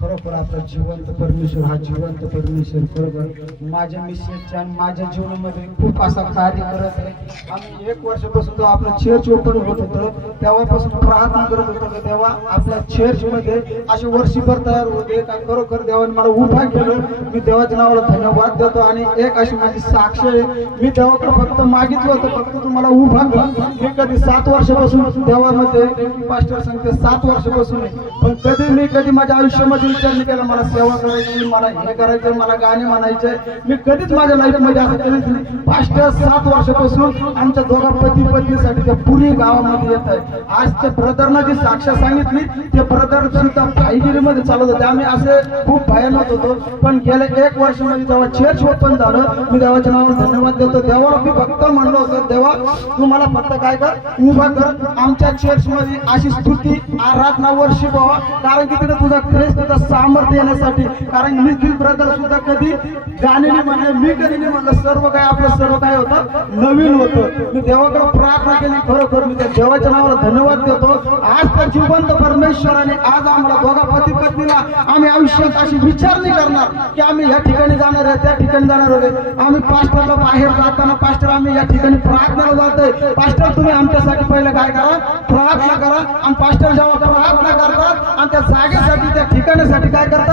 खरोखर आपला जिवंत परमेश्वर हा जिवंत परमेश्वर खरोखर माझ्या मिसेसच्या माझ्या जीवनामध्ये खूप असा कार्य करत आहे. आम्ही एक वर्षापासून जो आपलं चर्च ओपन होत होतं. तेव्हापासून प्रार्थना करत होतो की तेव्हा आपल्या चर्चमध्ये असे वर्षभर तयार होते का? खरोखर देवाने मला उभा केलं. मी देवाच्या नावाला धन्यवाद देतो आणि एक अशी माझी साक्ष आहे. मी देवाकडे फक्त मागितलं होतं फक्त तुम्हाला उभा कर मी कधी सात वर्षापासून देवामध्ये पास्टर सांगते सात वर्षापासून पण कधी मी कधी माझ्या आयुष्यामध्ये विचार नाही केला मला सेवा करायची मला हे करायचं मला गाणे म्हणायचे मी कधीच माझ्या लाईफमध्ये असं कधीच नाही. पास्टर सात वर्षापासून आमच्या दोघा पती पत्नीसाठी त्या पुरी गावामध्ये येत आहे आज त्या ब्रदरना जी साक्ष सांगितली ते ब्रदर सुद्धा भाईगिरीमध्ये चालत होते. आम्ही असे खूप भयानक होतो. पण गेल्या एक वर्षामध्ये जेव्हा चर्च ओपन झालं मी देवाच्या नावावर धन्यवाद देतो. देवाला मी फक्त म्हणलो होतो देवा तू मला फक्त काय कर? उभा कर. आमच्या चर्च मध्ये अशी स्तुती आराधना वर्षी व्हावा. कारण की तिथे तुझा क्रेस तुझा सामर्थ्य येण्यासाठी. कारण निखिल ब्रदर सुद्धा कधी गाणे नाही म्हणले मी कधी नाही म्हणलं सर्व काय आपलं सर्व काय होतं? नवीन होतं. मी देवाकडे प्रार्थना केली खरोखर मी त्या देवाच्या नावाला धन्यवाद देतो. आज तर जिवंत परमेश्वराने आज आम्हाला दोघा पती पत्नीला आम्ही आयुष्यात अशी विचार नाही करणार की आम्ही या ठिकाणी जाणार आहे त्या ठिकाणी जाणार होते आम्ही पास्टरला बाहेर जाताना पास्टर आम्ही या ठिकाणी प्रार्थनेला जातोय. पास्टर तुम्ही आमच्यासाठी पहिलं काय करा? प्रार्थना करा. आणि पास्टर जेव्हा प्रार्थना करतात आणि त्या जागेसाठी त्या ठिकाणासाठी काय करतात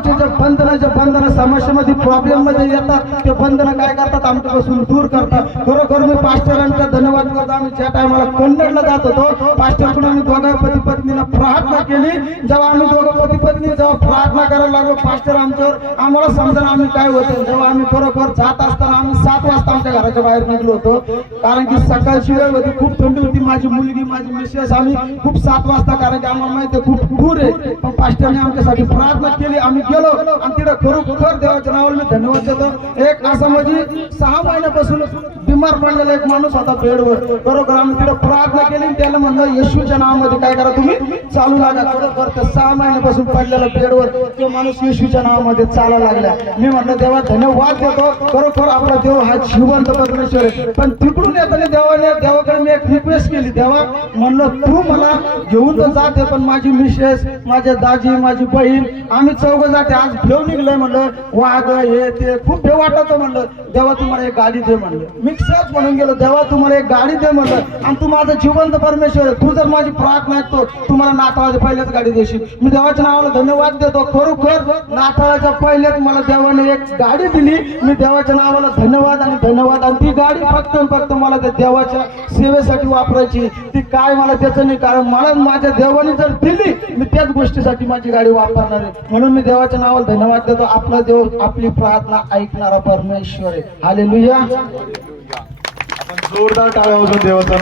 आमचे जे बंधन जे बंधन समस्येमध्ये प्रॉब्लेममध्ये येतात ते बंधन काय करतात? आमच्यापासून दूर करतात. खरोखर मी पास्टरांचा धन्यवाद करतो. आम्ही ज्या टायमाला कन्नडला जात होतो पास्टरकडून आम्ही दोघा पती पत्नीला प्रार्थना केली. जेव्हा आम्ही दोघं पती पत्नी जेव्हा प्रार्थना करायला लागलो पास्टर आमच्यावर आम्हाला समजा आम्ही काय होतो? जेव्हा आम्ही खरोखर जात असताना आम्ही सात वाजता आमच्या घराच्या बाहेर निघलो होतो. कारण की सकाळची वेळ होती खूप थंडी होती. माझी मुलगी माझी मिसेस आम्ही खूप सात वाजता कारण की आम्हाला माहिती आहे खूप दूर आहे. पण पास्टरने आमच्यासाठी प्रार्थना केली. आम्ही गेलो आणि तिथे खरोखर देवाच्या नावाला मी धन्यवाद देतो. एक असं म्हणजे सहा महिन्यापासून बिमार पडलेला एक माणूस होता बेडवर. बरोबर आम्ही तिथे प्रार्थना केली त्याला म्हणलं येशूच्या नावामध्ये काय करा तुम्ही? चालू लागा बरोबर तर सहा महिन्यापासून पडलेला बेडवर तो माणूस येशूच्या नावामध्ये चालायला लागला. मी म्हटलं देवा धन्यवाद देतो. बरोबर आपला देव हा जिवंत परमेश्वर आहे. पण तिकडून येताना देवाने देवाकडे मी एक रिक्वेस्ट केली देवा म्हणलं तू मला घेऊन तर जाते पण माझी मिसेस माझ्या दाजी माझी बहीण आम्ही चौघ जाते आज भेव निघलोय म्हणलं वाघ हे ते खूप भेव वाटत म्हणलं. देवा तुम्हाला एक गाडी दे म्हणलं. मी सहज म्हणून गेलो देवा तुम्हाला एक गाडी दे म्हणलं आणि तू माझं जिवंत परमेश्वर आहे. तू जर माझी प्रार्थना ऐकतो तुम्हाला नाताळाच्या पहिल्याच गाडी देशील. मी देवाच्या नावाला धन्यवाद देतो. खरोखर नाताळाच्या पहिल्याच मला देवाने एक गाडी दिली. मी देवाच्या नावाला धन्यवाद आणि धन्यवाद. आणि ती गाडी फक्त फक्त मला त्या देवाच्या सेवेसाठी वापरायची. ती काय मला त्याचं नाही कारण मला माझ्या देवाने जर दिली मी त्याच गोष्टीसाठी माझी गाडी वापरणार आहे. म्हणून मी देवाच्या नावाला धन्यवाद देतो. आपला देव आपली प्रार्थना ऐकणारा परमेश्वर आहे. आले लुया जोरदार टाळ्या वाजवून देवाचा